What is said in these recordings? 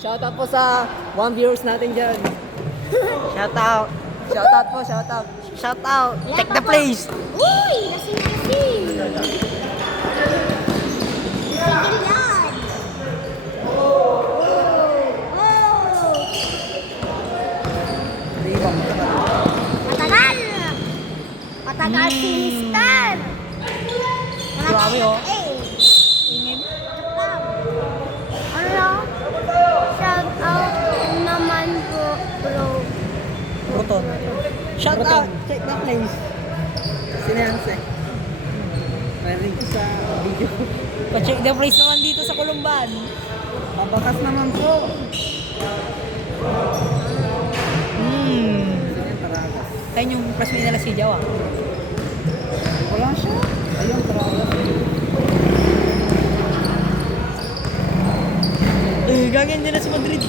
Shoutout po sa 1 viewers natin dyan. Shout out. Shoutout po, shoutout. Shout out. Check the place. Uy! Lasing-lasing! Tigil yan! Oh! Matagal! Matagal si Mister! Grabe, oh. Ingin. Ano? Shout out naman po, bro. Proton. Shout Proton. out. Check the place. Sino yan, Sek? Meron ko sa video. Pa-check the place naman dito sa Columban. Pabakas naman po. Sino yan, Paragas? Tayo yung classmate nila si Jawa. Wala siya. Ayun, Paragas. Gagawin din na sa Madrid.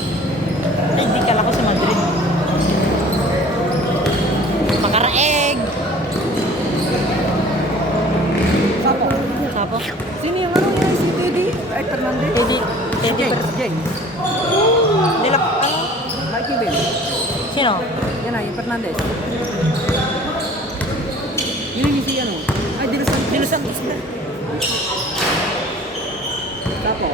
Ay, hindi kala ko sa Madrid. Makaraeg. Sapo. Sapo. Sino yung ano yan? Si Teddy? Ay, Fernandez? Teddy. Teddy. James. Nila, ano? Mikey Bell. Sino? Yan na, yung Fernandez. Yun yung si ano? Ay, Dino Santos na. Sapo.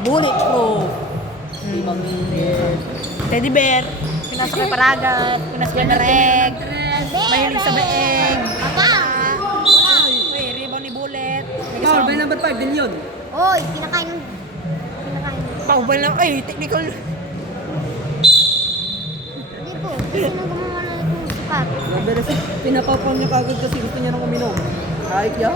Bulletproof. Ibang Teddy bear. Pinasok kay Paragat. Pinasok kay Mareg. Mahilig sa beeng. Papa! Uy, rebound ni Bullet. Paul, by number 5 din yun. Oy, pinakain ng... Pinakain. Paubal na. Ay, technical. Hindi po. Kasi nang gumawa na itong sukat. Mabilis, pinapapon niya kagad kasi gusto niya nang uminom. Kahit yan.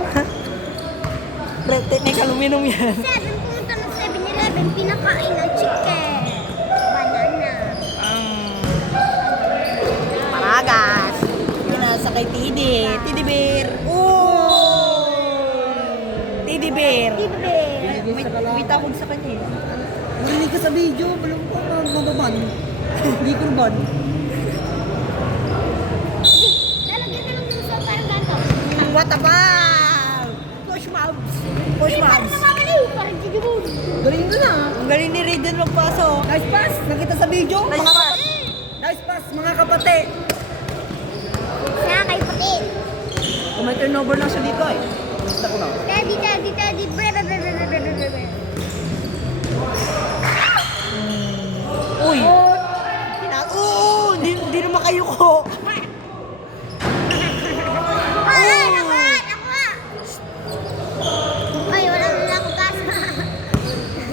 Pre, technical uminom yan. 7, pumunta ng 7-Eleven, pinakain ng chicken. Banana. Paragas. Pinasa kay Teddy. Teddy bear. Oh! Teddy bear. Libre. May tawag sa kanya eh. Marinig ka sa video, walang ko mababan. Hindi ko ban. Lalagyan na lang ng salt parang ganito. What about? Push mobs. Push Parang mobs. namamaliw, parang jijibun. Galing ko na. Ang galing ni Raiden magpasok. Nice pass. Nakita sa video. Nice Mga pass. Nice pass, mga kapatid. Sana kayo pati. Kung may turnover lang siya dito eh. Gusto ko na. Teddy, Teddy, Teddy, bre, bre, bre, bre, bre, bre, bre, bre. Uy. Di naman kayo ko. Ay, naman! Ako nga! Ay, walang langgas.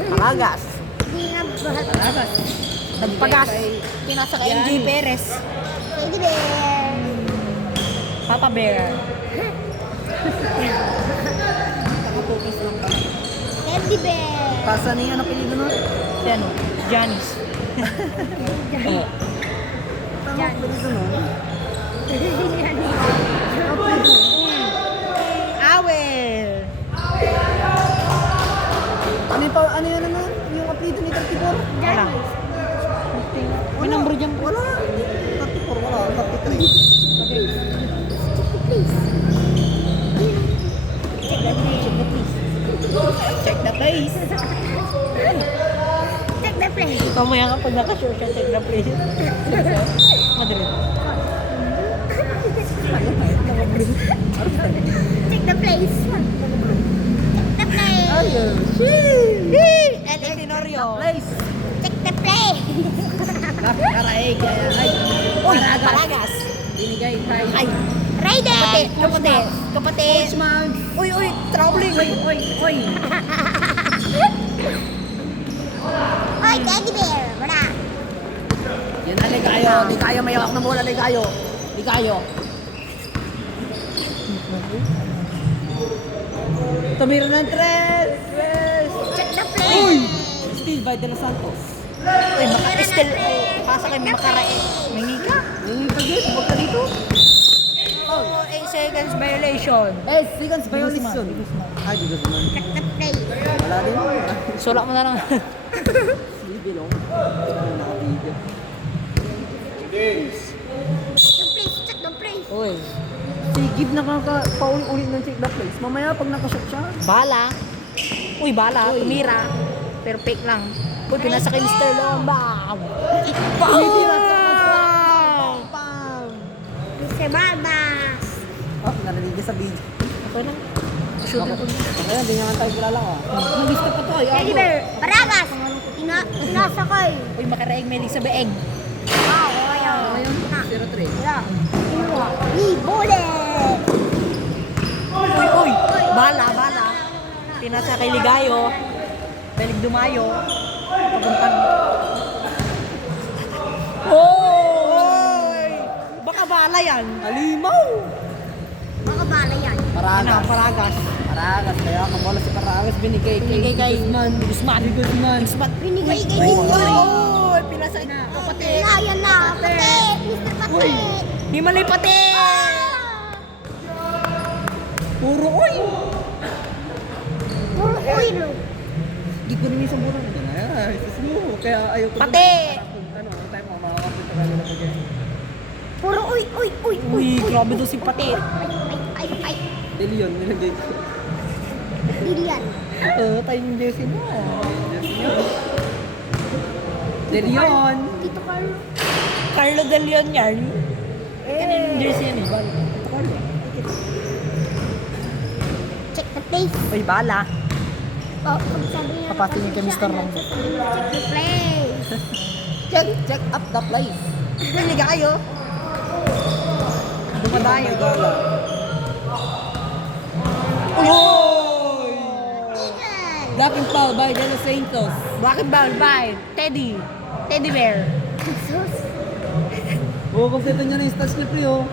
Paragas. Hindi nga bahat. Agas. Nagpagas. Pinasa kay MJ Perez. Teddy bear. Papa Bear. Nakapokus lang ka. Teddy bear. Pasa na yung apelido nun? Si ano? Janice. Tama apelido nun. Awel. Ano yan ano? Yung apelido ni 34? Wala. May number dyan po. Wala. 34 wala. 33. Please. Check the place. Check the place. Mamaya kapag nakasure siya, check the place. Madrid. Check the place. Check the place. Ayun. El Tenorio. Place. Check the place. Nakaraig. Ay. Uy, Paragas. Binigay kay. Ay, Raiden. kapatid. Kapatid. Coachman. Uy, traveling. Oy. Oy, teddy bear. Wala. Yan na, Ligayo. Ligayo, may hawak na bola, Ligayo. Ligayo. Tumira ng tres. Check the place. Steve by De Los Santos. Uy, maka-estel. Pasa kay Makaraeg. Mangiga. Yung pag-gate, huwag ka dito. Oh, 8 seconds violation. Eh, seconds violation. Ay, di Guzman. Check the place. Wala rin. Sulak mo na lang. Silbi lang. Nakabidyo. The place. Check the place. Uy. Si Gib nakaka-pauli-ulit ng check the place. Mamaya pag nakashot siya, Bala. Uy, bala, tumira. Pero fake lang. Uy, pinasa kay Mr. Lomba. Mr. Barbas. Oh, narinig niya sa video. Okay lang. Shoot ko. Okay, hindi naman tayo kilala ko. Nag-gusto pa to. Teddy bear. Paragas. Sinasakay. Uy, makaraig may sa beeg. Wow, ayaw. 03. Bullet. Uy, bala. Pinasa kay Ligayo. Balik dumayo. Papuntang. Oy! Baka bala yan. Alimaw! Baka bala yan. Paragas. Paragas. Paragas. Kaya ang bola si Paragas binigay kay Guzman. Guzman. Binigay kay Guzman. Oy! Pinasa kapatid. Yan na. Pati. Mr. Pati. Di malay pati. Puro oy. Puro oil. Di ko namin isang bulan. Ay, mo. Kaya ayaw ko. Pati. Ano, tayo makakapit na nila pag Puro uy. Uy, grabe daw si pati. Ay. Delion, nilagay ko. Lilian. Tayo yung jersey mo. Delion! Tito Carlo. Carlo De Leon yan. Kanina yung jersey yan eh. Bala. Check the place. Uy, bala. Oh, pag sabi niya. Papasok niya kay Mr. Rombo. Check the place. Check up the place. Uy, Ligayo. Dumadayo. Oy! Eagle. Dapping foul by De Los Santos. Bakit bawal ba? Teddy bear. Jesus. Oo, kompleto niya na yung stats niya, pre, oh.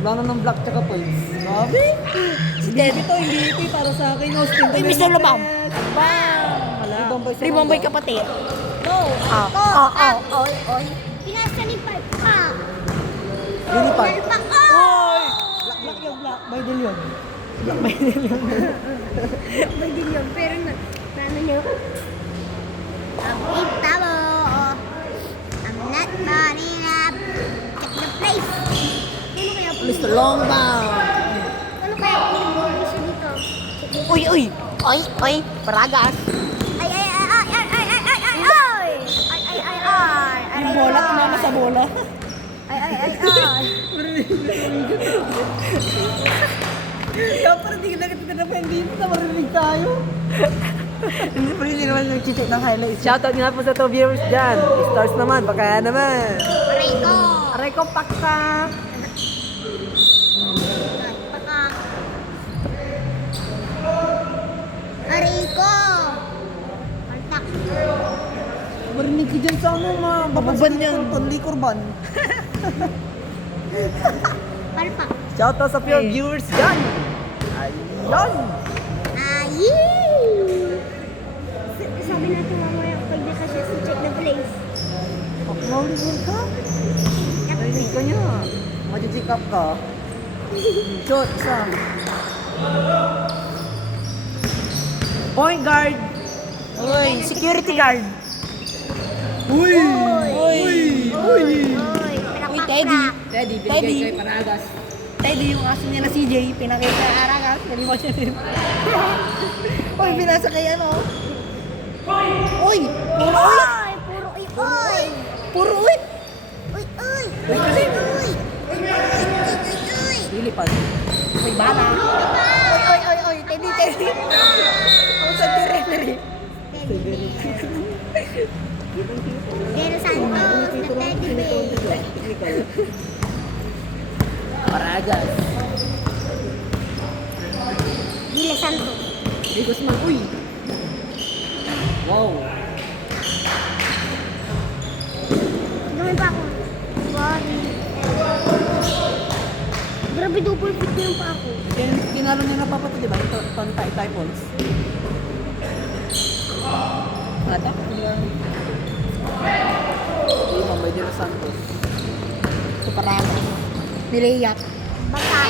Wala na ng black tsaka points. Sabi? Si Teddy. Hindi ito, para sa akin, Austin. Uy, Mr. Lubang. Bang! Ribombay sa Ribombay mundo. kapatid. Go. Oy. Pinasa ni Parpa. Lilipad. Palpak. Oy! Black yung black. By De Leon. May din yun. Pero ano nyo? Tamo. I'm not money up. Check the place. Ano kaya po? Mr. Longbound. Ano kaya po yung siya dito? Uy! Oy! Paragas. Ay. Yung bola, tumama sa bola. Ay. Dapat hindi ka nakita dito na marinig tayo. Hindi naman nag-check ng highlights. Shoutout nga po sa to viewers dyan. Stars naman, baka naman. Rico. Aray ko, paksa. Baka. Rico. Paltak. Marinig ka dyan sa ano, mga Bababan yan. Panlikorban. Palpak. Shoutout sa pure viewers dyan. Ayun. Sabi natin mamaya pag di ka siya sa check the place. Acknowledge ka? Marinig ka niya. Mag-check up ka. Shot sa. Point guard. Uy, security guard. Uy! Uy, Teddy. Teddy, Teddy. kay Paragas. Teddy, yung aso niya na CJ, pinakita kay Aragas. Hindi mo siya din. Uy, pinasa kay ano. Uy! Puro uy! Oy, puro uy, oy. Puro uy! Uy, uy. Uy, uy, uy. Lilipad. Uy, bala. Uy! Teddy. Ang sa diri. Pero Santos, the Teddy bear. Paragas. Dile Santos. Di Guzman. Uy! Wow. Gawin pa ako. Body. Grabe, double fit na yung pa ako. Kinalo niya na papato, di ba? Ito typhoons. Ata? Uy, Mambay de Los Santos. Ito parang nilayak. Baka.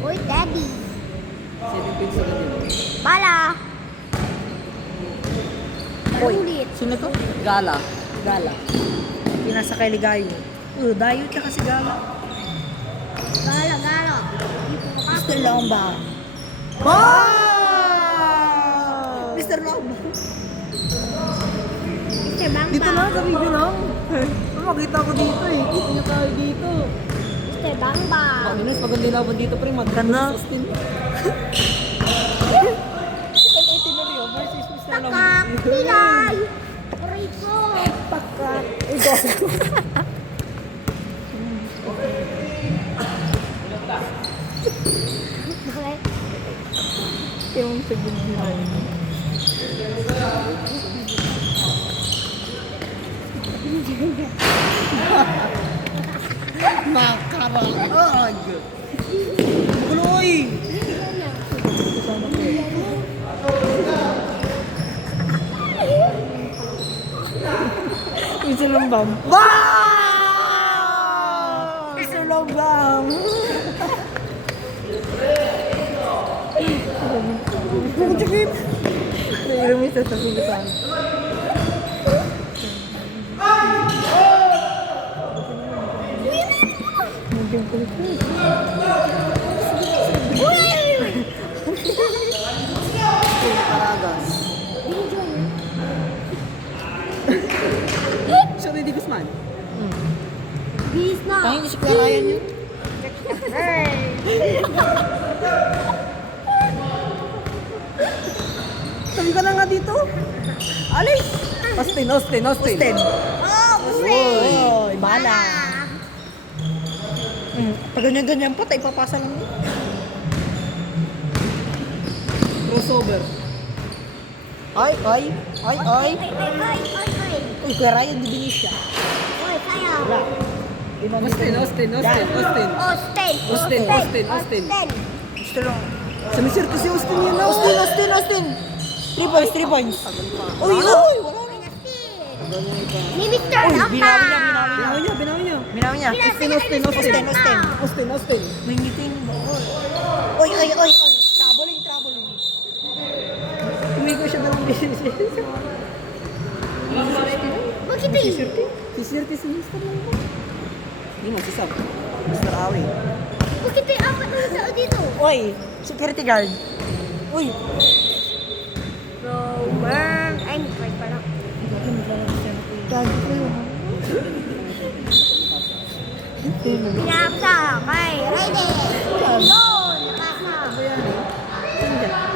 Uy, Daddy. 7 pins agad yun. Bala. Uy, Ulit. sino to? Gala. Pinasa kay Ligayo. Dayo tsaka si Gala. Gala. Hindi po Mr. Lomba. Bang! loob. Mr. Bang Dito Bang. lang, sa video lang. Makita ko dito eh. Kita niyo tayo dito. Mr. Bang Bang. Ines, maganda yung laban dito, pre. Maganda. Austin. L18 na rin versus Mr. Long. Takak. Pilay. Rico. Pakak. Ito. Bakit? Yung sabihin nila. Makarag. Buloy. Mr. Lombang. Wow! Mr. Lombang. Pagkakip. Nairam ito sa pagkakip. Medyo kulit. Paragas. Siya Rudy Guzman. Bis na. Tayo hindi si Clarayan yun. Saan ka na nga dito? Alis! Austin. Austin. Oh, Oy, bala. Pag ganyan-ganyan pa, tayo papasa lang yun. Crossover. Ay. Ay. Uy, Kuya Ryan, di binis siya. Oy, kaya. Austin. Gusto lang. Sa Mr. kasi Austin yun na. Austin. 3 points. Uy, wala na. Ni Mr. Uy, Lamba. Binawi niya. Minaw niya. Austin. May ngiting ba? Uy. Traveling. Umigo siya ng business. Bakit eh? Si Sirte si Mr. lang ba? Hindi mo, si Sam. Mr. Awi. Bakit eh? Apat na tao dito. Uy, security guard. Uy. Roman. Ay, may pala. Pinapsa kay Ready. Yun. Nakasa.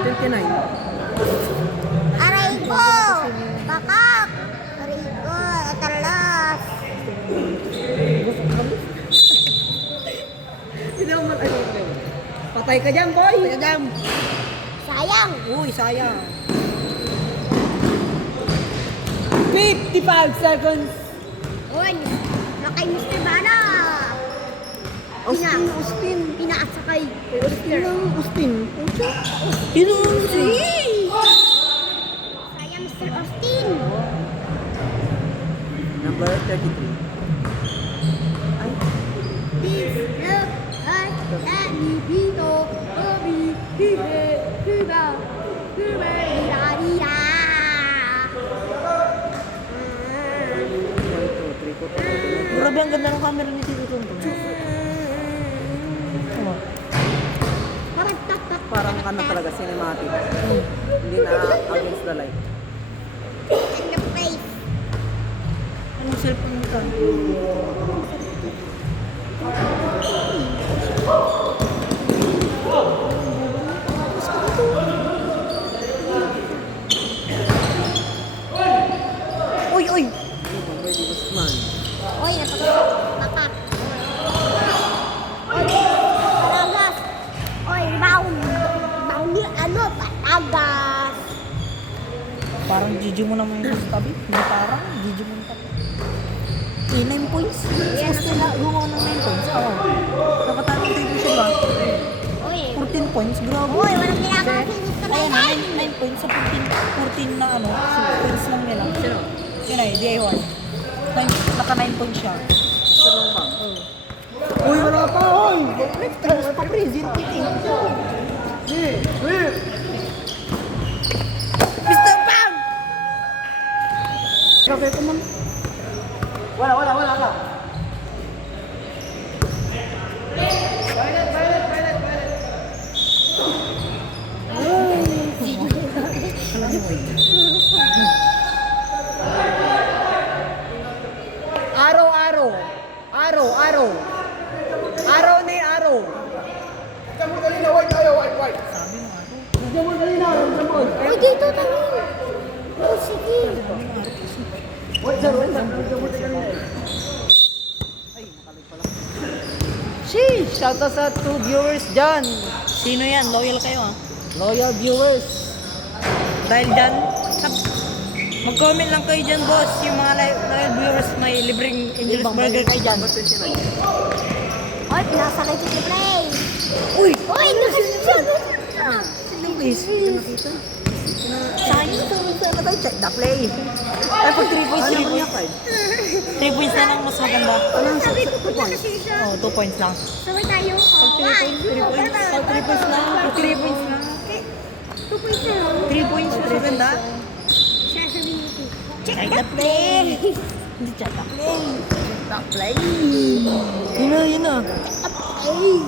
29. Aray ko. Bakak. Aray ko. Atalas. Hindi naman, patay ka dyan, boy! Sayang. Uy, sayang. 55 seconds! Uy. Nakay Mr. Bana. Austin. Pinaasakay. Austin. Sayang Mr. Austin. Number 33. This love has that me dito. Obi. Hiba. Hiba. Grabe ang ganda ng camera ni Tito Tonto. Parang ano talaga, cinematic. Hindi na against the light. In the face. Anong cellphone mo ka? Uy! Rudy Guzman. Oy, napaka. Oy, paragas. Oy, rebound. Rebound ni ano, patagas. Parang Gigi mo naman yung tabi. Hindi parang, Gigi mo yung tabi. 9 points. Gusto na gumawa ng 9 points. Oo. Nakatanong tayo siya ba? Oy, 14 points. Grabe. oy, walang ginagawa si Mr. Ayun, Ryan. 9 points sa 14 na ano. Points lang nila. Sino? Yun ay, DA1. Naka 9 points siya. Mr. Lombang. Uy, wala pa, oy! Tapos pa pre, 0 kiting. Mr. Bam! Grabe ko man. Wala. dito, tangin. Oh, sige. Sheesh! Shoutout sa 2 viewers dyan. Sino yan? Loyal kayo ah. Loyal viewers. Dahil dyan, mag-comment lang kayo dyan, boss. Yung mga loyal viewers, may libreng Angel's Burger kayo dyan. Oy, pinasakay si Play. Uy! Oy, nakasya. Sayang ito. Sana daw, check the play. Ay, pag 3 points, 3 points. 3 points na lang mas maganda. Sabi ko, punta kasi siya. Oh, 2 points lang. Sabay tayo. Pag 3 points, 3 points. Pag 3 points lang. Pag 3 points lang. 2 points na lang. 3 points, mas maganda. Siya sabihin ko. Check the play. Hindi check the play. Check the play. Yun na, yun na. Ay.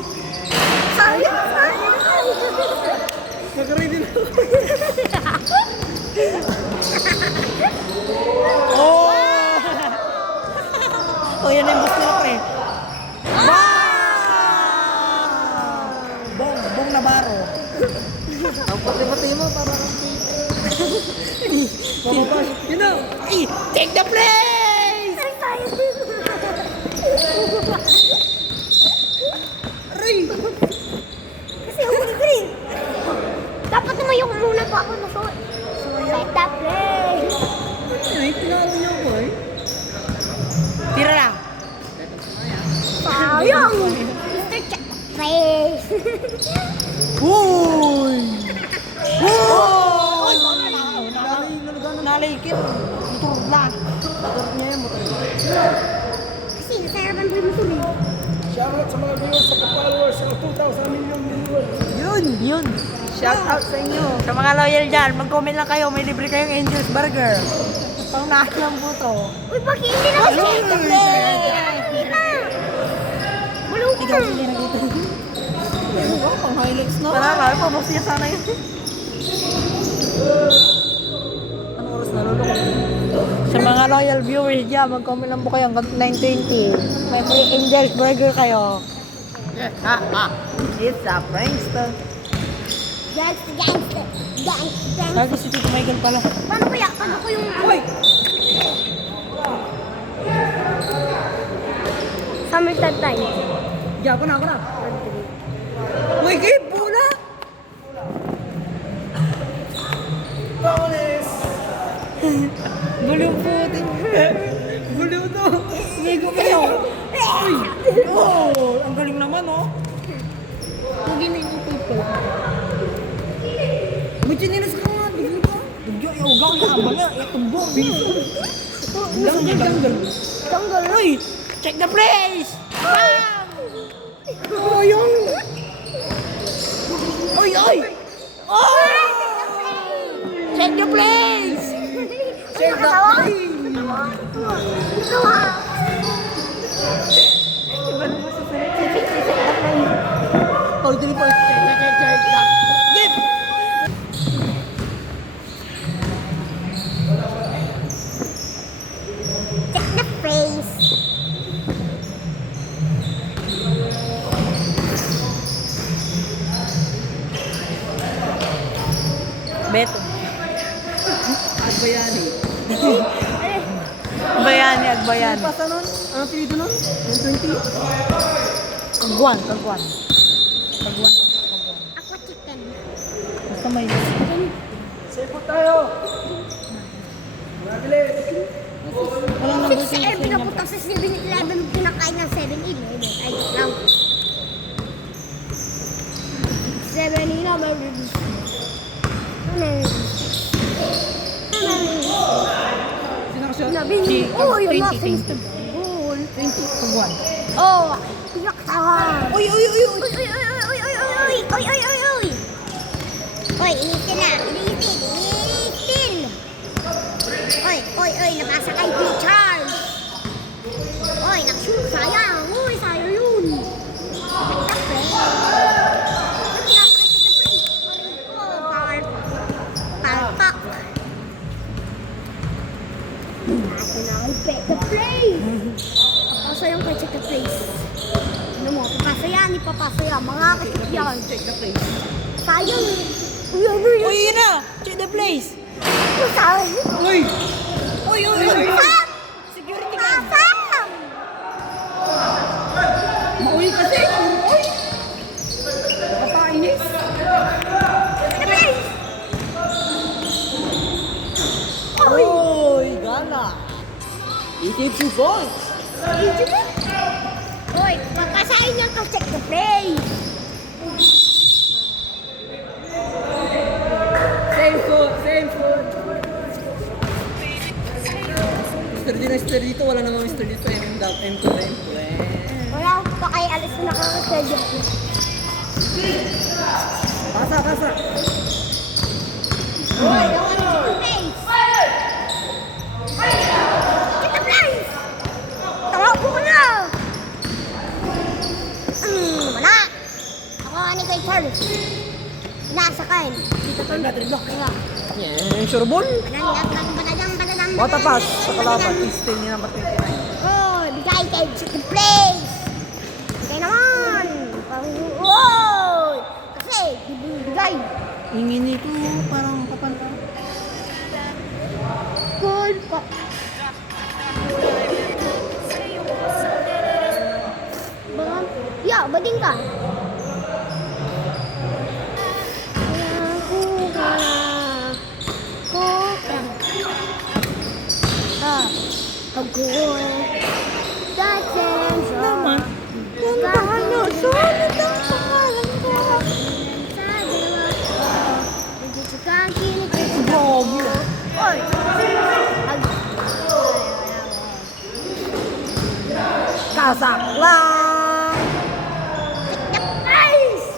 Sayang, sayang. Nag-ready na. Oh! Oh, yan na yung boss nila pre. Wow! Bong, bong Navarro. Ang pati-pati mo para mababas. Yun na. Ay, take the place! Ay, sayang. Aray! Kasi ako green. Dapat naman yung muna pa ako nasuot. Set the play. Ay, pinalo niya ako eh. Tira lang. Sayang. Mr. Check the place. Uy! Uy! Nalaikin. Turod lang. Motor niya yung motor. Kasi nasarapan ko yung motor eh. Shoutout sa mga viewers sa followers sa 2,000 million viewers. Yun, yun. Shout out sa inyo. Sa mga loyal dyan, mag-comment lang kayo. May libre kayong Angel's Burger. Pang nakilang po to. Uy, bakit hindi na kasi? Check the play! Malungkot. Ikaw hindi na dito. Oh, pang highlights na. Wala lang, pabos niya sana yun. Ano oras na lulong? Sa mga loyal viewers dyan, mag-comment lang po kayo hanggang 9:20. May free Angel's Burger kayo. It's a prankster. Gangster, gangster. Gangster. Lagi si Tito Michael pala. Paano kaya? Paano ko yung... Uy! Summertime time. Yeah, ako na. Uy, game! Bola! Buliw po ito. Guliw to. Ligo kayo. Uy! Oh! Ang galing naman, oh. Huwag na yung people. Magchinilas ka nga, bigla ka. Bigla, iugaw, iabang nga, itumbong. Jungle. Tanggal. Uy! Check the place! Bam! Oh, yung... Uy, uy! Oh! Check the place! Check the place. Oh, 3 points. Give! Check the face. Beto. Agbayani. Bayani, agbayani. Pasa nun? Anong pilido nun? 120? Agwan, agwan. Agwan. Aqua chicken. Basta may... Safe po tayo. Mabilis. Walang number 6 AM pinapunta sa 7-Eleven, pinakain ng 7-Eleven. Ay, joke lang. 7-Eleven. Sino ka siya? Oh, yun na, 20, finish the goal. 20. Agwan. Oh, pinaktawa. Uy, uy, uy, uy! Uy, uy, uy, uy, uy, uy, uy, uy, uy, uy. Uy, initin na. Initin. Uy, uy, uy, nabasa kay Charles. Uy, naksulok, sayang. Uy, sayang yun. Nagtapre. Uy, pinasakit sa play. Oh, power. Palpak. Natin na ang check the play. Papasa yung kay check the place. Ano mo, papasa yan, ipapasa yan. Mga kakit yan. Check the place. Sayang. Uy, uy, uy. Uy, yun na! Check the place! Blaze! Pusang! Uy! Uy, uy, uy! Sam! Security guard! Sam! Mauwi kasi! Uy! Nakapainis! Uy! Gala! 82 points! Hoy, magkasain niya ka check the play. Same food! Same food! Mr. D na Mr. dito, wala namang Mr. dito. M to M. Wala akong pakay, alis na nakakasadya. Kasa, kasa! Hoy, naman check the place. Check the place. Tawapo ko na. Wala. Ako ani kay Charles. Nasakay. Dito to. Wala. Yan, sure ball! Badadang. Bata pass sa kalaban. Eastin niya number 29. Oh, bigay kay check the place. Bigay naman. Wow. Kasi, bigay. Ingin nito parang kapanta. Cool pa. Bang, ya, bading ka. Pagkuhan. Naman. Puntahan nyo. Sulit ang pangalan ko. Grabe. Oy! Kasak lang. Nice!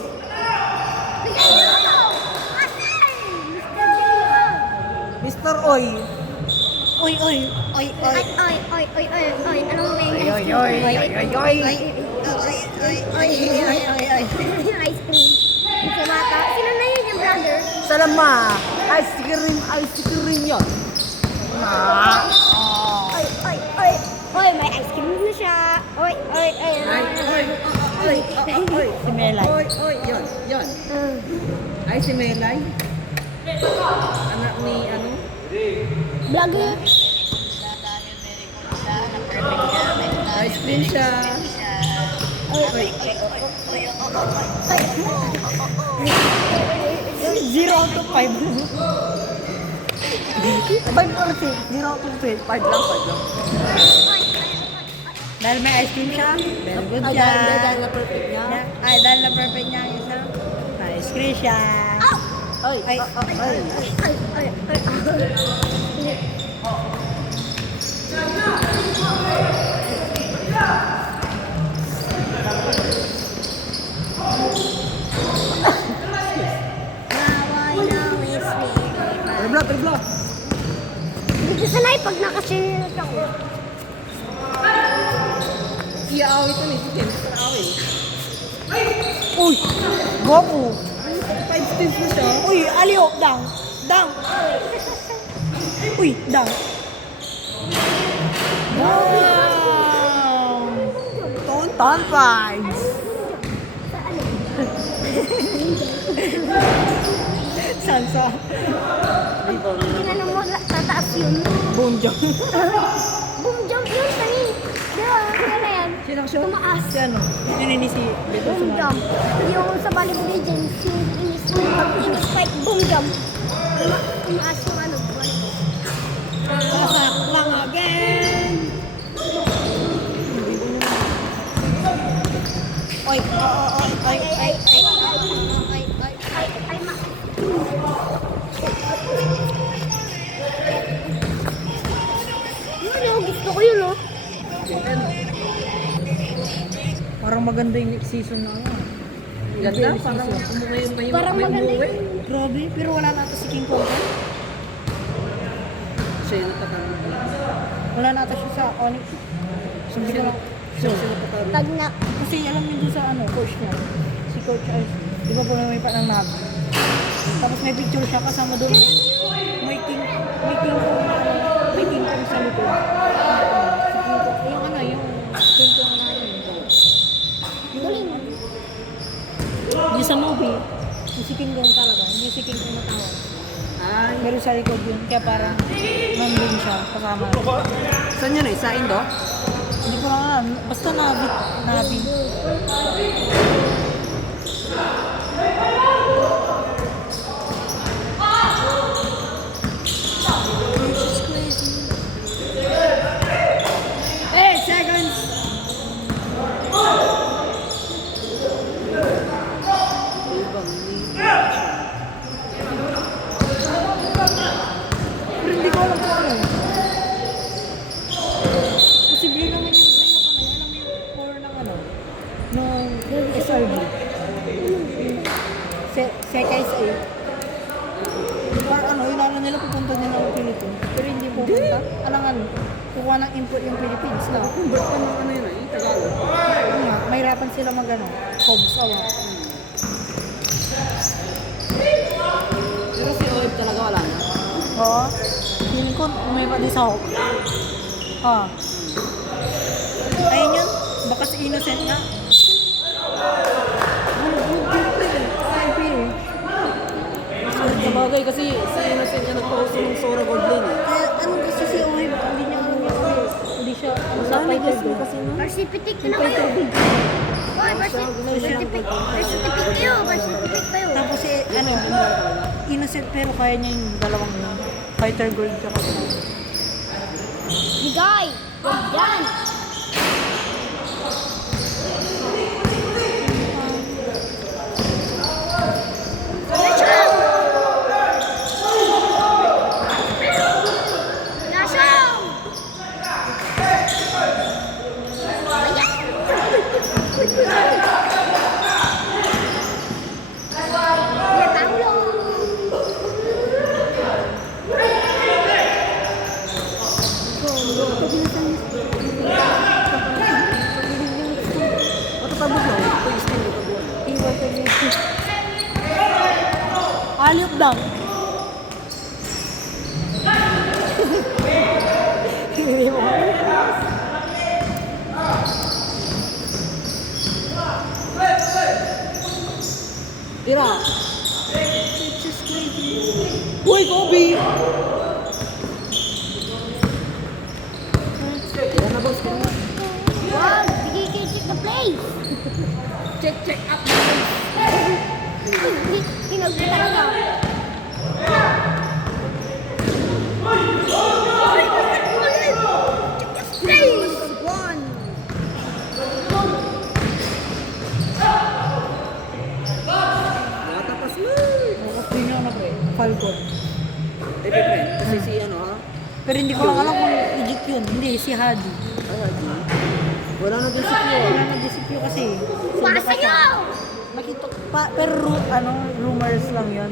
Bigay niyo ako! Asan? Mr. Junior! Mr. Oy. Oy, oy. Oy, oy. Oy, anong may Oy, oy, oy, oy, oy. Ice cream. Sa bata. Sino na yun yung brother? Salama. Ice cream yun. Oy, may ice cream na siya. Oy. Si Melay. Oy, oy, yun, yun. Ay, si Melay. Anak ni, ano? Vlogger. Ice cream siya. Oy. 0 out of 5. 5 or 6. 0 out of 5. 5 lang, 5 lang. Dahil may ice cream siya. Very good siya. Dahil na perfect niya. Ay, dahil na perfect niya ang isa. Ice cream siya. Ay, ay, ay. Tribla. Hindi ko sanay pag nakashare ako. Iaawit ito ni Chicken. Iaawit. Uy! Goku! 5 steals na siya. Uy, aliyo! Dang! Dang! Uy, dang! Wow! Ton vibes! Sansa! Tinanong mo, tataas yun. Boom jump! Boom jump yun, tani. Diba, kaya yan. Sinang show? Tumaas. Si ano? Yun si Beto Boom jump. Yung sa Volleyball Legends, yung pag-in-spike, boom jump. Tumaas yung ano, volleyball. Sasak lang again! Oy! Ay, ma. Yun, gusto ko yun, oh. Parang maganda yung next season na ano. Ganda, parang may Parang maganda umuwi. yun. Grabe, pero wala nata si King Kong. Siya yung natatalo. Wala nata siya sa Onyx. Sabi ko lang. Siya yung natatalo. Pag na, Kasi alam niyo doon sa ano, coach niya. Si Coach Ice. Di ba po may panang nab? Tapos may picture siya kasama doon. May King Kong na ano. May King Kong sa likod. Si King Kong. Yung ano, yung King Kong na ano. galing. Hindi sa movie. Yung si King Kong talaga. Hindi si King Kong matawag. Ah, Pero sa likod yun, kaya parang nandun siya, kasama. Saan yun eh? Sa Indo? Hindi ko lang alam, basta nabi. Pero hindi ko alam kung ano. Posible naman yung Brayo ka na. Alam mo yung core ng ano? Nung SRB. Sekay sa iyo. Parang ano, inano nila pupunta nila ng Philippines. Pero hindi pupunta. Alangan, kukuha ng import yung Philippines na. Ba't pa ng ano yun eh? Tagalog. Ano nga, mahirapan sila mag ano, hobs, awa. Pero si Oib talaga wala na. Oo. Feeling ko, may pa di sa hawk. Ah. Ayun yun. Baka si Innocent nga. Sa bagay kasi si Innocent niya nagpa-host ng Sora Gold Lane eh. Kaya ano kasi si Oy, hindi niya alam yung Oy. Hindi siya, ano sa Saan fighter nag-guess mo doon. kasi no? Certificate ko Yung na fighter kayo. big. Oy, certificate kayo. Certificate kayo. Tapos si, ano, Innocent pero kaya niya yung dalawang yun. Fighter gold siya kasi. Bigay. Yan. Matatapos na eh. Ito is still nakabuhan. Aliot daw. Hindi mo. Tira! Uy, Kobe! Tira na boss, tira na. Wow, bigay kayo check the place. Check up! Hinagbutan na. Nakatapas na! Tapos din yung ano pre, Falcon. Eh, friend, kasi si ano ha? Pero hindi ko lang alam kung Egypt yun. Hindi, si Hadi. Wala na din si Pio. Wala na disipyo kasi. Pasa nyo! Nakita pa, pero ano, rumors lang yun.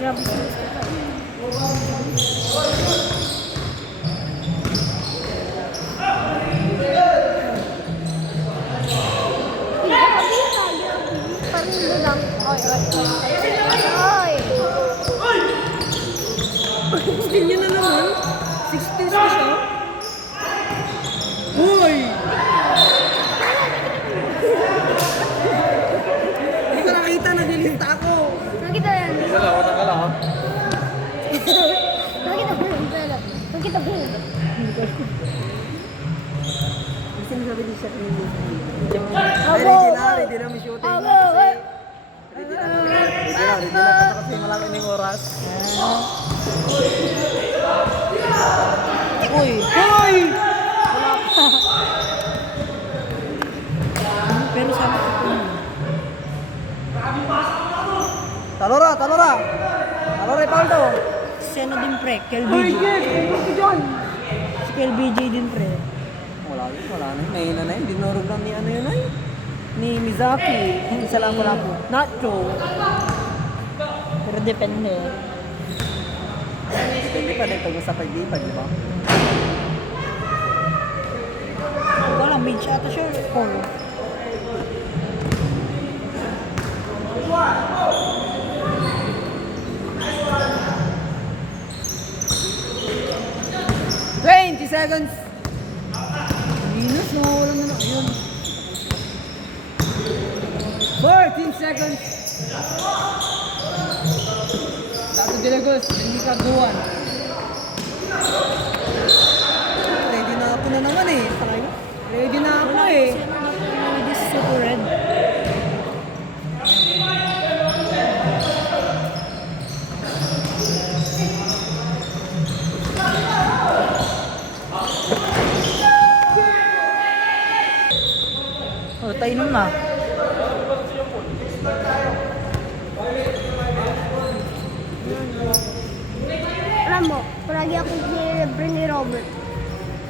Grabe siya. Parang yun lang. Oy, oy, oy. Oy! Gusto niya na naman. 16 na siya. Uy! Hindi ko nakita, naglilista ako. Nakita yan. Wala, wala ka lang ha. Nakita ko yan. Nakita ko yan. Kasi nasabi din siya kanina. Ay, Ready na may shooting. Abo, oy. Ready na kasi malaki ng oras. Uy! Hoy! Wala pa. Pero sana ko po yun. Talora! Talora, Paldo! Si ano din pre, KLBJ. Si KLBJ din pre. Wala na. Mahina na yun. Dinurog lang ni ano yun ay. Ni Mizaki. Isa lang wala po. Nacho. Pero depende. Depende pa din pag sa pag-ipag, di ba? Wala, mid siya ata siya. Core. Seconds! Minus, nawawalan na na. Ayun. 14 seconds! seconds. Dato Dilagos, hindi ka buwan. Ready na ako na naman eh. Tayo. Ready na ako eh. This is super red. Oh, tayo nun na. Alam mo, palagi ako nilibre ni Robert.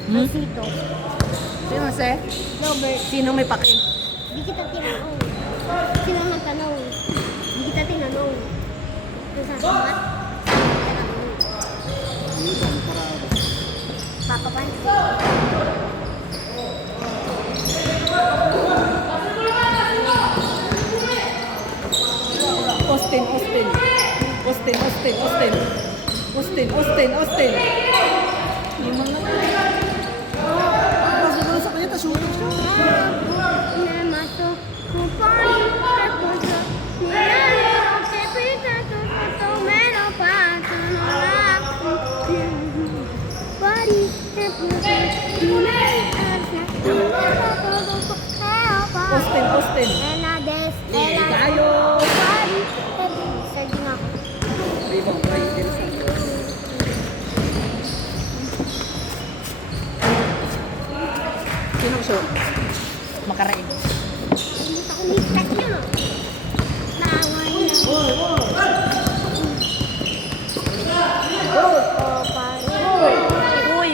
Hmm? Sito. Sino se? Robert, Sino may pake? di kita tinanong. Sino ang tanong? Di kita tinanong. Kung sa samat, Pakapansin. Austin. Yung mga Tapos na sa kanya, tas sunog siya. Austin. Tayo! Sige nga. Ibang rider sa Sino siya? Makaraig. Pumunta ko ni Takyo. Naway na. Oh, pare. Uy!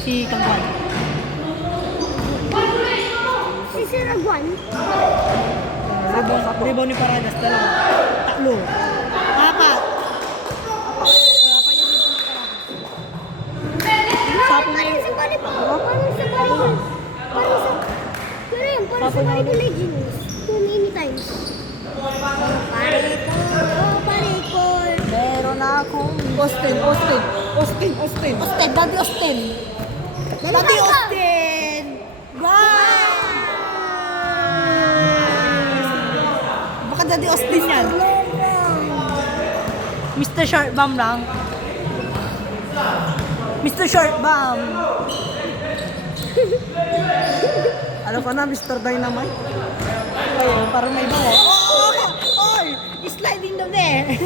Si Kangwan. Si Siraguan. Rebound ni Paradas, dalawa. Tatlo. Apat. Parang sa volleyball. Parang sa volleyball. Parang sa... Pero yun, parang sa volleyball legends. Too many times. Pare ko. Meron akong... Austin. Daddy Austin. Daddy Austin! Wow! Baka Daddy Austin yan. Mr. Short Bomb lang. Mr. Short Bomb. Alam ko na, Mr. Dynamite. Ay, parang may bawa. Oh! Oy! Sliding the knee.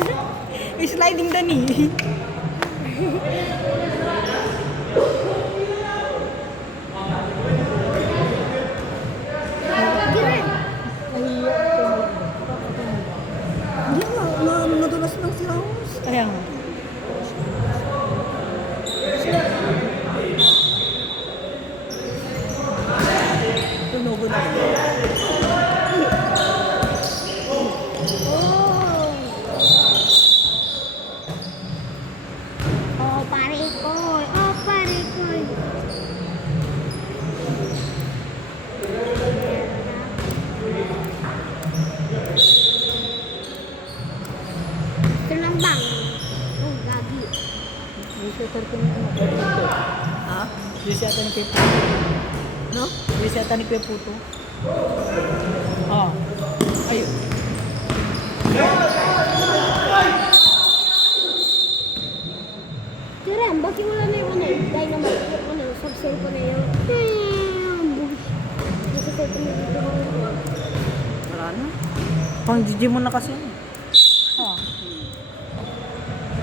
Sliding the knee. Hindi na, nadulas ng si Ramos. Kaya nga. Tunugo na. Oh, pare ko. Ito lang bang? Oh, gagi. Resetter ko na ano. Ha? Resetter ni Pepo. No? Resetter ni Pepo to. Ah. Ayun. Tiram, bakit wala na yung dynamite? Sub-sale ko na yun. Nasa sale ko na dito. Wala na. Pang GG mo na kasi. Ha?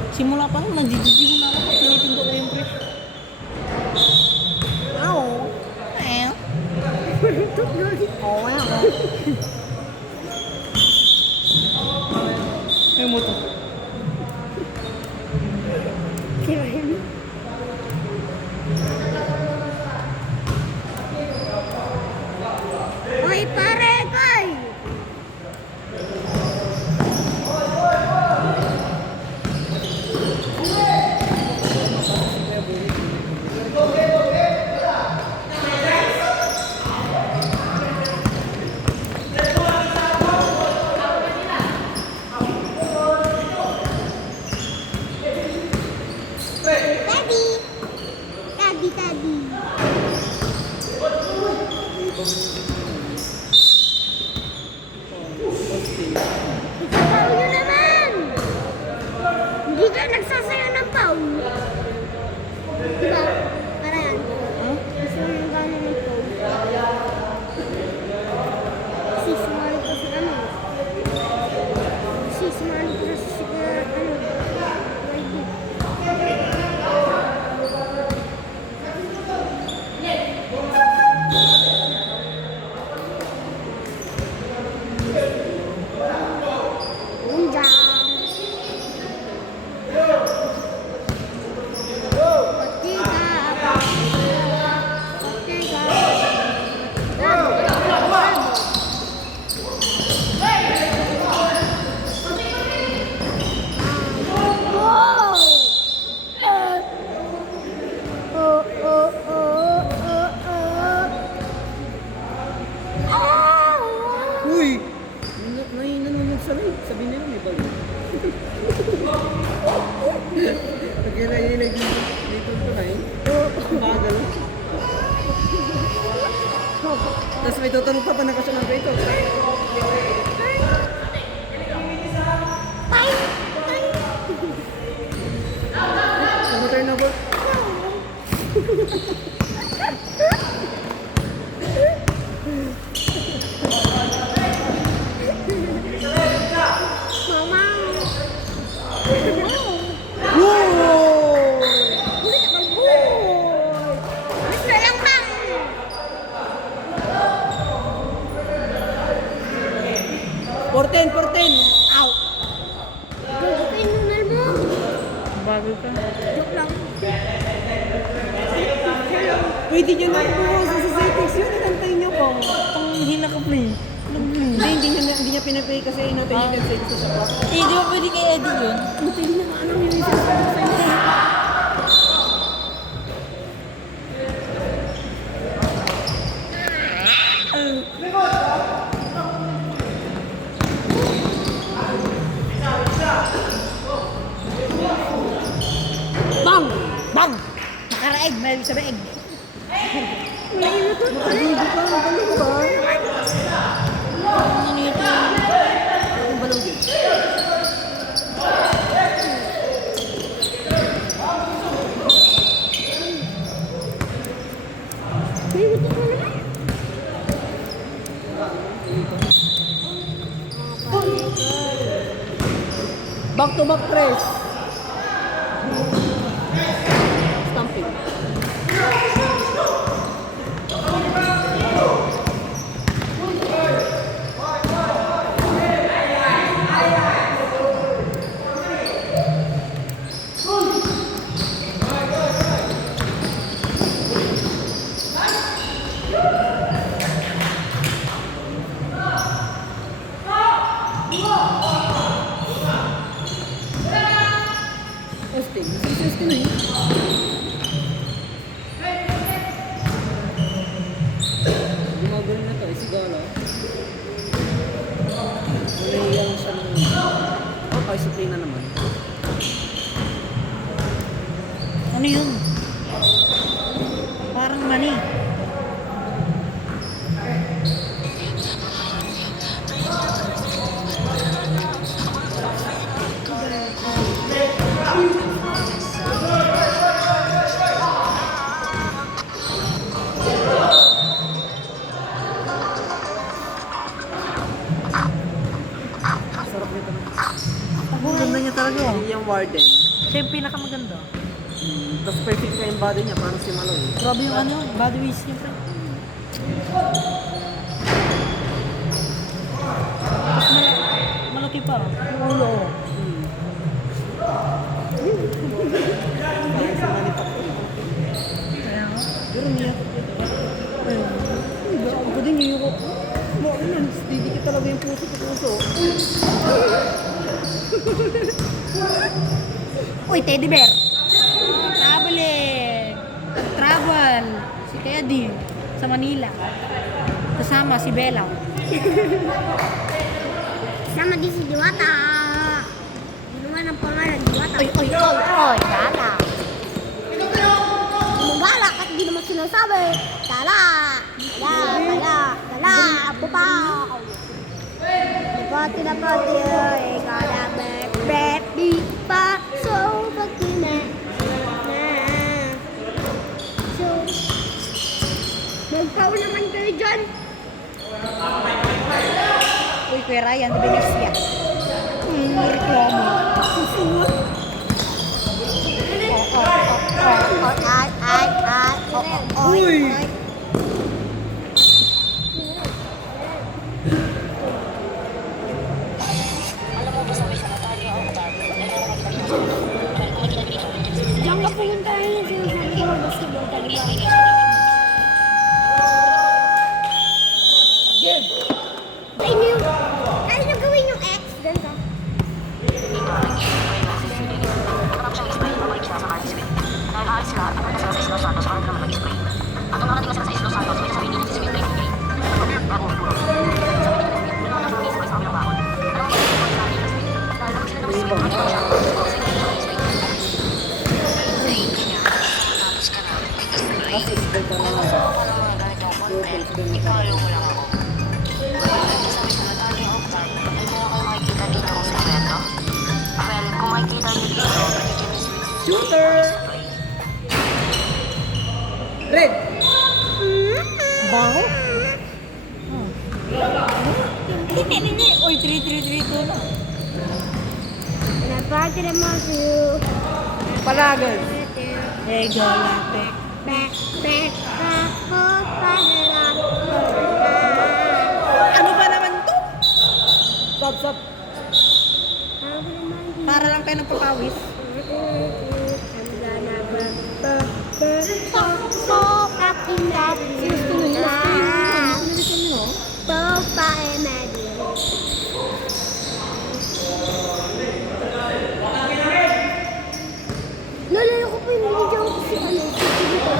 Simula pa lang, nag-GG mo na ako. Tinitinto ko yung presyo. Oo. Eh. Oo, eh. May moto. Tiram. Uy, pare, kay! Uy! May nanonood sa live. Sabi nila may balo. Pagkala yun dito ko na eh. Bagal. Tapos may tutanong pa na kasi ng rito. Ano turnover? Mama. Wow! Uy, nakaboy. Mas na lang, ma'am. 14, 14! Ow. Gago kayo nunal mo. Bago ka. Joke lang. Pwede nyo na po sa settings yun. Inantay nyo po. Pang hina ka play. Hindi niya pinapay kasi inantay nyo yung settings sa box. Eh, di ba pwede kay Eddie yun? Hindi na alam yun yung sasabi sa'yo. Bang! Bang! Nakaraeg, may sabi egg. Nakadidi pa. Balo ba? Ano ito? Yung balong din. Back to back press. Stamping. Osting. Osting na yun. Gumagawin na to. Isigala. Nahihiyang siya ng... Oh, ay, supply na naman. Ano yun? Parang mani. Sarap nito. Ang ganda niya talaga. Oh. Yung warden. Siya yung pinakamaganda. Tapos perfect pa yung body niya. Parang si Maloy. Grabe yung ano, body waist niya. Pre. Tapos malaki pa. Yung ulo. Oh. Parang si Manny Pacquiao. Kaya nga. Pero niya. Ayun. Ako din yung yuko. Mo, ano, steady ka talaga yung puso sa puso. Uy, teddy bear. Traveling. Travel. Si Teddy. Sa Manila. Kasama si Bella. Sama din si Diwata. Ano naman ang pangalan, Diwata? Oy, oy, oy, oy. Gala. Gala, at di naman sinasabi. Gala. Gala, gala, gala, pupaw. Pati na pati, ikaw na baby pa. So, pati na. So, magpaw naman kayo dyan. Uy, Kuya Ryan, di Venecia. Reklamo. Susunod. Uy! Diyan ka pumunta rin yung sinasabi ko ng basketball kanina. Kaya nyo gawin yung X dun ka. Dahil aalis sila at pupunta sila sa isla Los Santos para naman mag-spray. At ang Shooter! Red! Baho? Hindi. Uy, 3-3-3-2 na. Napati naman siyo. Palagan. Ego latte. Ano ba naman to? Stop. Para lang kayo ng papawis. Nalala ko pa yung video ko si ano, si Chibito.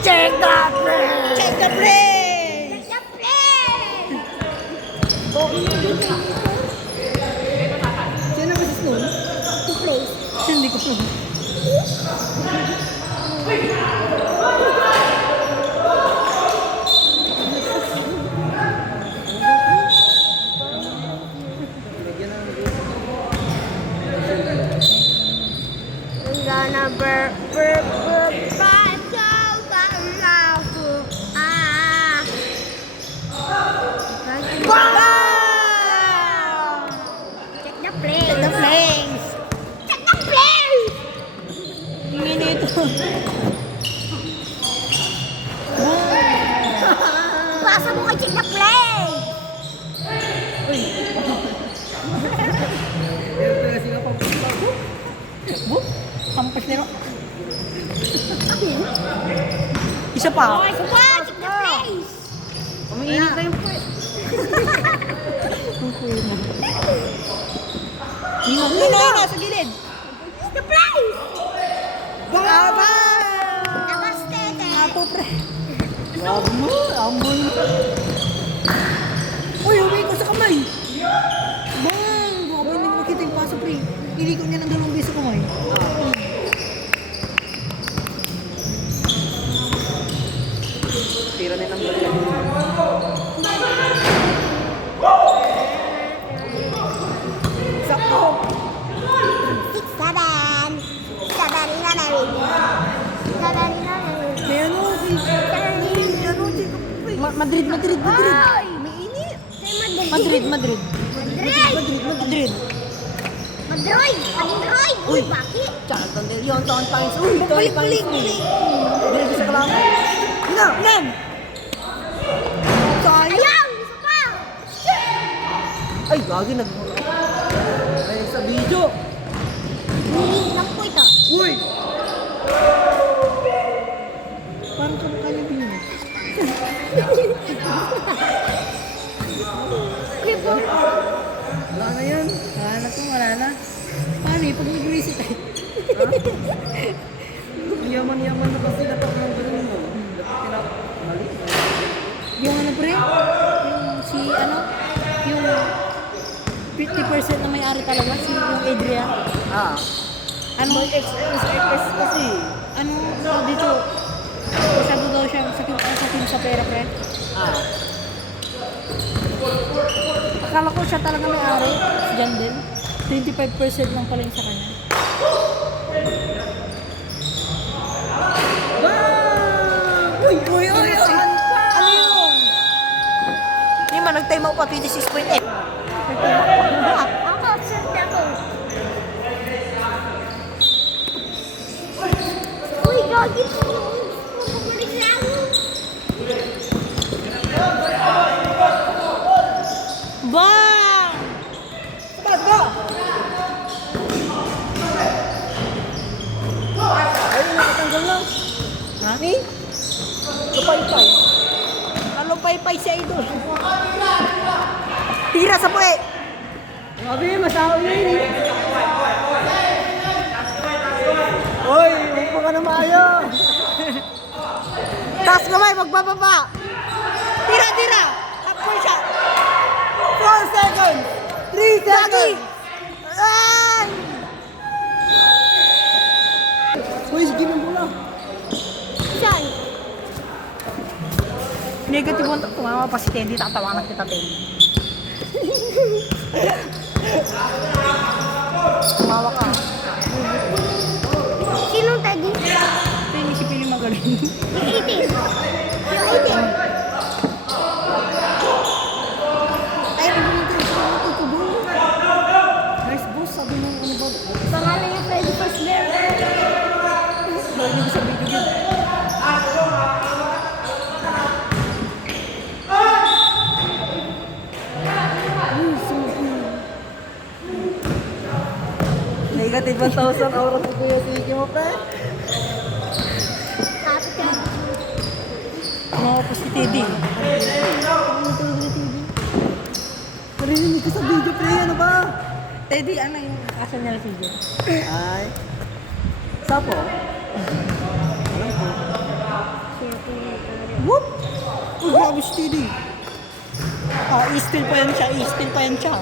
Check the play! Check the play! Sino ba si Snow? Hindi ko po. I'm gonna check the place. The flames! Check the place. Hindi nito. Pasa mo kay check the place. Boop! Kampas nero. Isa pa. Oh, isa pa, check the place. Umiinit na yung pwede. Ang kuya mo. Yun na, sa gilid. Check the place. Baba! Namaste. Apo, pre. Wag mo, amboy mo. Uy, uwi ko sa kamay. Bang! Baka hindi mo makita yung paso, pre. Hindi ko niya ng 2 beses sa kamay. Tira nila ng balik. Sakto! 7. May ano, Madrid. Ay! May init. Madrid. Madrid! Uy, bakit? Yon, taon pangis. Uy, taon pangis. Bili sa kalama. Nan! Sayang! Ayaw! Isa pa! Ay, gagi ay, sa video. Hindi lang po ito. Uy! Parang kamukha niya binis. Kripo. Wala na yan. Wala na. Paano pag nag-reset eh? Yaman na kasi na pag nang ganun mo. Mali. Yung ano pre? Yung 50% na may-ari talaga, yung Adrian. Ano? May XS kasi. Ano dito? Masyado daw siya sa team sa pera, pre. Akala ko siya talaga may-ari, si Jan din. 25% lang pala yung sa kanya. Uy! Ano yun? Hindi man, nag-time out pa, 26.8. Ako, sir, ako. Uy, gagi po. Magbalik na ako. Bang! Ba! Ay, nakatanggal lang. Ha? Ni? Lupay-pay. Lupay-pay si Idol. Tira sa puwe. Grabe, masaho yun. ka na maayos. Taas kamay, magbababa. Tira, tira. Upper shot. 4 seconds. 3 seconds. Ay! Uy, sige mo muna. Saan? Negative 1, tumawa pa si Teddy, tatawanan kita, Teddy. Tumawa ka. Sinong Teddy? Ito yung isipin yung magaling. 18. Yung 18. Ay, Nice boss, sabi mo ano ba? pangalan niya Freddy Fazbear. Bawal niyo sa video yun. Negative 1,000 oras sa kuya si Iki mo, pre. Kapit ka. Tumawa pa si Teddy. Narinig ko sa video, pre. Ano ba? Teddy, ano yung asa niya na video? Ay. Sapo? Alam ko. Whoop! Uy, grabe si Teddy. Ah, i-steal pa yan siya, i-steal pa yan siya.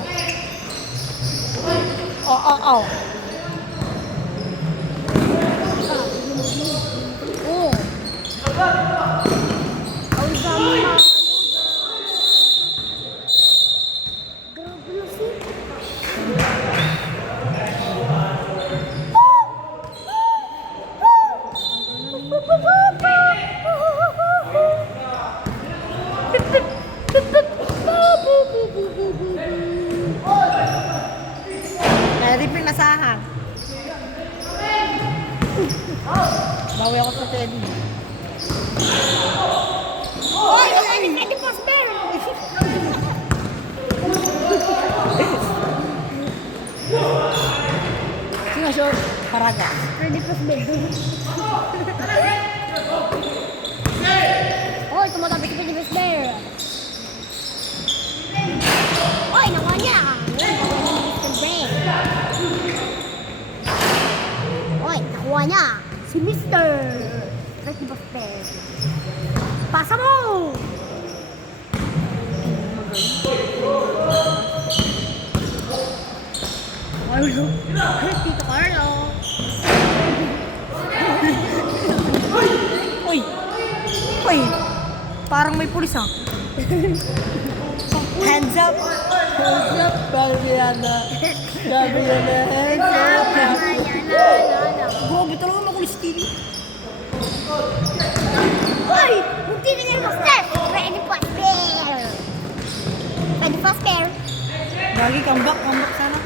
Oh. Oo. Ang dami na. Grabe na siya. Meron pinasahan. Bawi ako sa Teddy. Oy, oy, ni Freddy Fazbear. Sino siya? Paraga. Freddy Fazbear. Oy, tumatabi si Freddy Fazbear. Oy, nakuha niya. Oy, nakuha niya. Si Mr. Freddy Fazbear. Pasa mo! Carlo. Tito Carlo. Uy! Uy! Parang may pulis ah. Hands up! Hands up, Gabriana. Gabriana, hands up. Grabe talaga makulis si Teddy. Oy! Munti na yung Fazbear! Freddy Fazbear! Freddy Fazbear! Lagi comeback sana.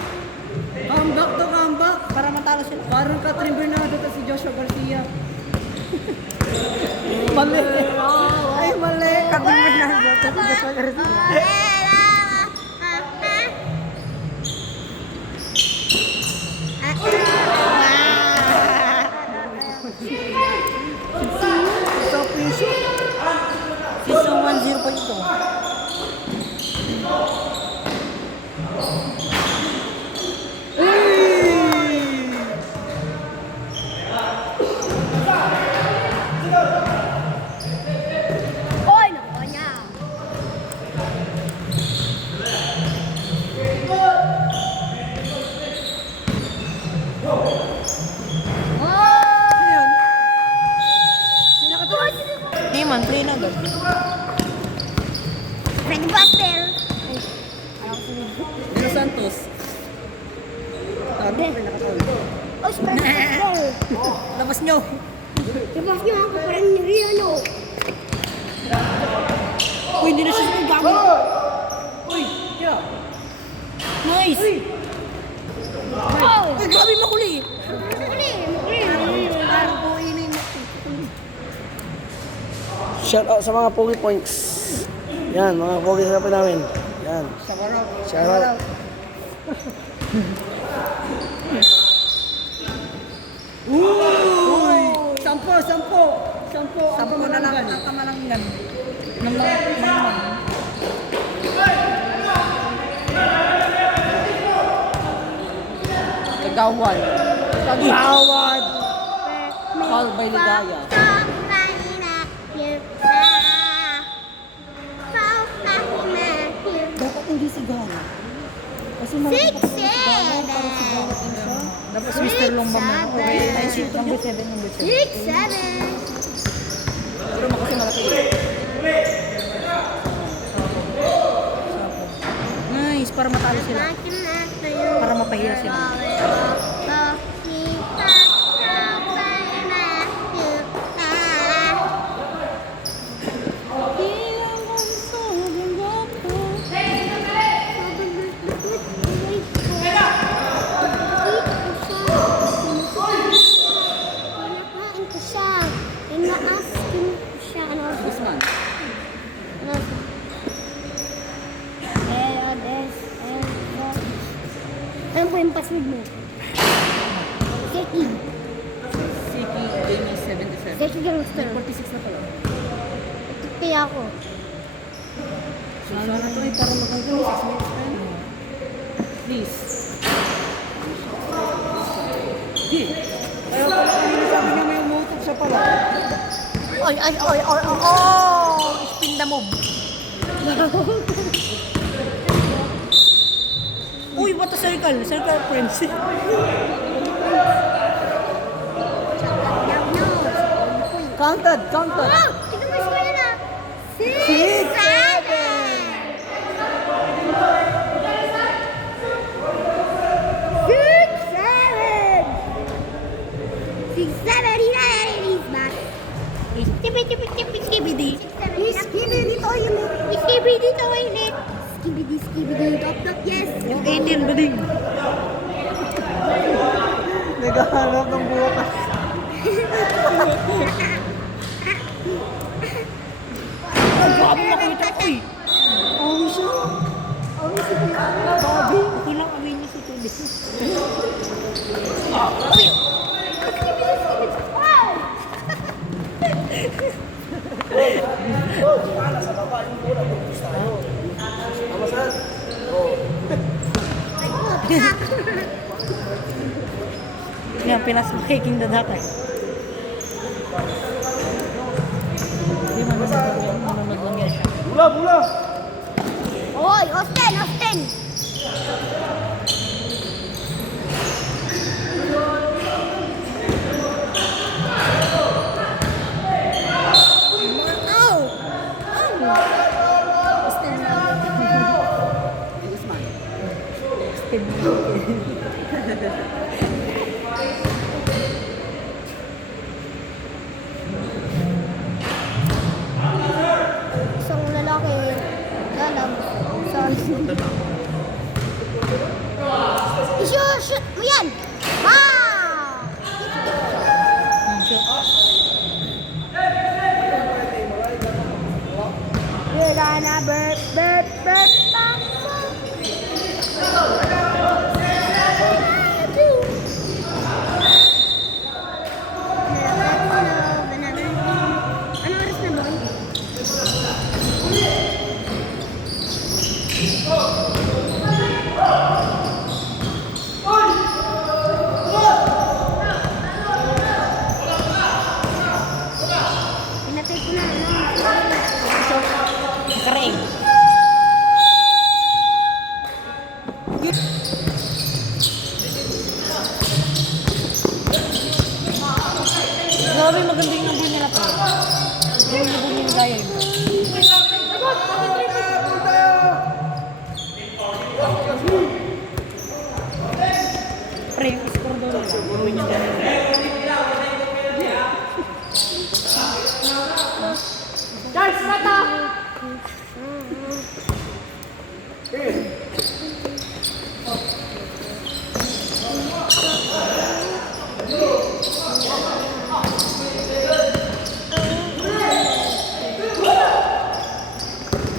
Comeback to comeback. Para matalo sila. Parang Catherine Bernardo at si Joshua Garcia. Mali. Ay, mali. Catherine Bernardo at si Joshua Garcia. Ito, piso. Piso 1-0 pa ito. Oy! Nakuha niya! Ayan. Sino ka to? Hindi man, play na agad. Freddy Fazbear! Dino Santos. Taro, pre, nakatawid. Oy, si Freddy Fazbear! Labas nyo. Labas niyo ako parang ni ano. Uy, hindi na siya gago. Uy, kaya. Nice! Oh! Uy, grabe makuli. Shout out sa mga Pogi Points. Yan, mga Pogi sa namin. Yan. Shout out. Uy! Sampo, sampo. Sampo. Sampo na lang ang kamalanggan. Naman. Kagawan. Kagawad. Call by Ligaya. Dapat hindi sigara. Kasi Six, sigara, parang sigara din siya. Tapos Mr. Lombang na. Okay, number 7, number 7. 6, 7. Pero kasi malaki. Nice, para matalo sila. Para mapahiya sila. Guzman. Ano po yung password mo? Seki. Siki, Jamie 77. Seki Gangster. 46 na pala. Kaya ako. Sana to ay para magagawa. 6 minutes pa yun. Please. Ayaw pala kung hindi sabi niya may umutok siya pala. Ay! Spin the move. Uy, what a circle? Circle friends. Counted. Oh! Tignan mo yung score na. 6, 7. Skibidi toilet. Skibidi top, yes. Yung 18 bading. Naghahanap ng bukas. Ay, grabe makita ko eh. Oh, siya. Oh, si Bobby. Okay lang, away niya si Tulis. Yan, pinas makiking dadaka. Hindi man nanonood lang yan siya. Bula! Oy, Austin. Isang lalaki galang sa i-shoot mo yan! Wow! Wala na burp. Ano oras na boy? Pinatay ko na. Karaing. Grabe, maganda yung number nila pa. Yung number nila gaya yun. Pre, yung score daw nila. Gawin niya ganun.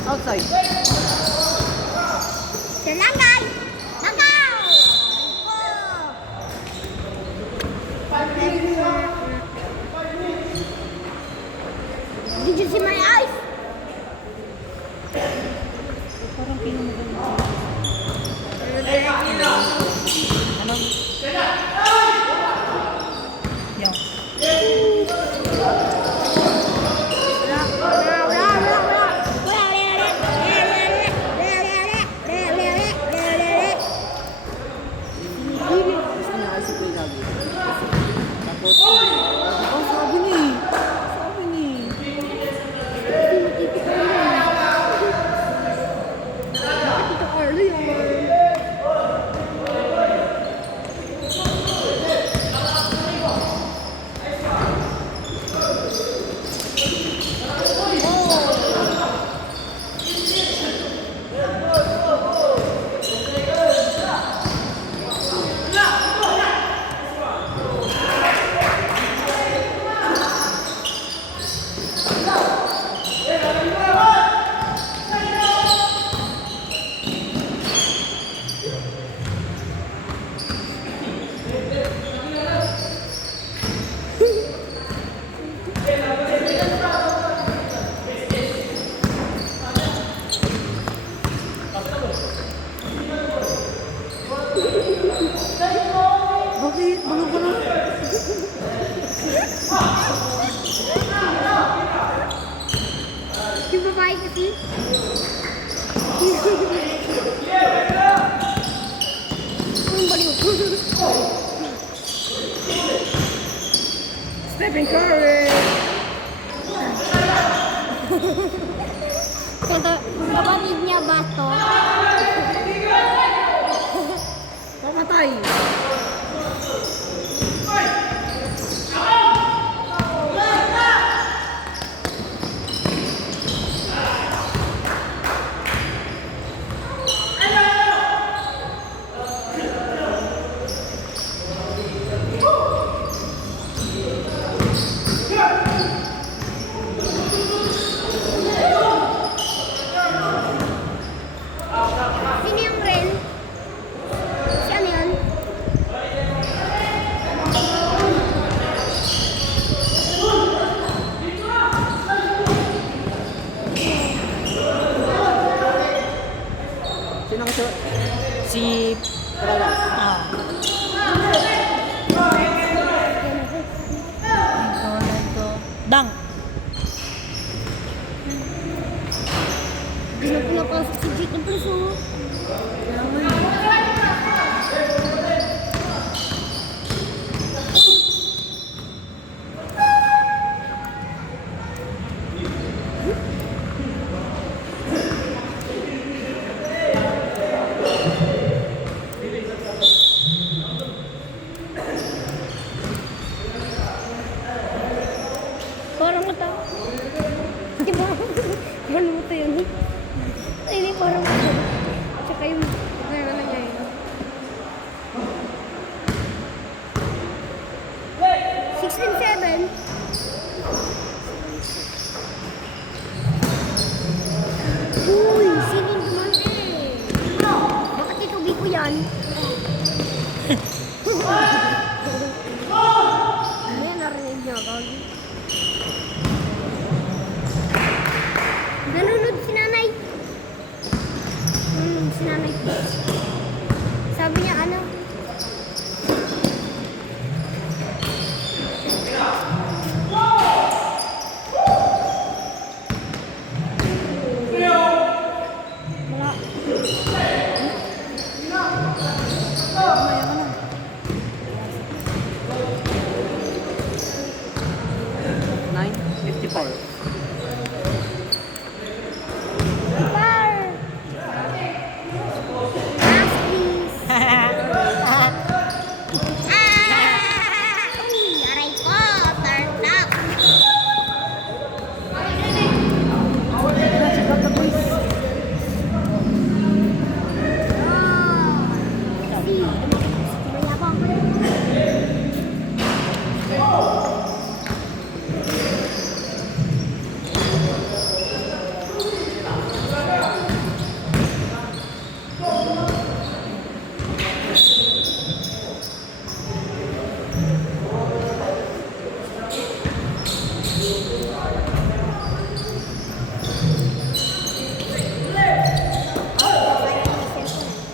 Outside. Langgay! Langaw! Did you see my eyes? Parang pinamaganda. Ano? Yan. kasi. Ang baliw. Stephen Curry! Kapatid niya ba to? Pamatay! Sino yung Ren? Si ano yun? Sino kasi? Si... Ah. Dang! Hindi na pinapasok si Jake ng preso. Parang mata. Di ba? Parang mata yun. Ay, hindi parang mata. Tsaka yung kaya na niya yun. 16-7. Uy, singing naman eh. Bakit ito biko yan? Ayan, narinig niya. Gagi. Nanonood si nanay. Nanonood si nanay. Sabi niya ano?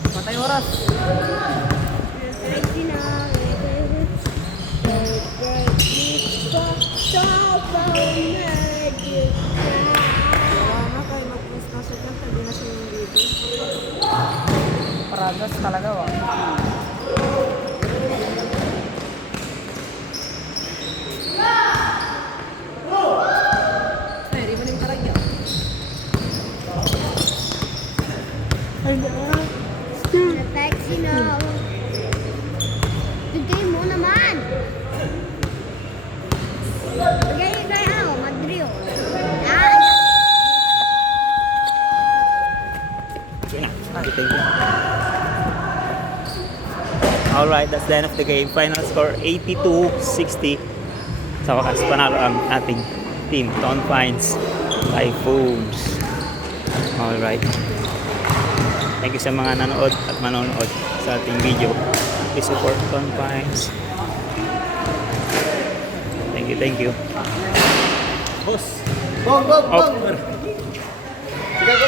Patay oras! Paragas talaga wa. Ay, di ba ning karagya? Taxi na. Bigay mo naman. Bigay ano, Madrio. Okay, thank you. Alright, that's the end of the game. Final score 82-60. Sa wakas, panalo ang ating team, Ton Pines Typhoons. Alright. Thank you sa mga nanood at manonood sa ating video. Please support Ton Pines. Thank you. Boss! Bong! Oh. Sige ko.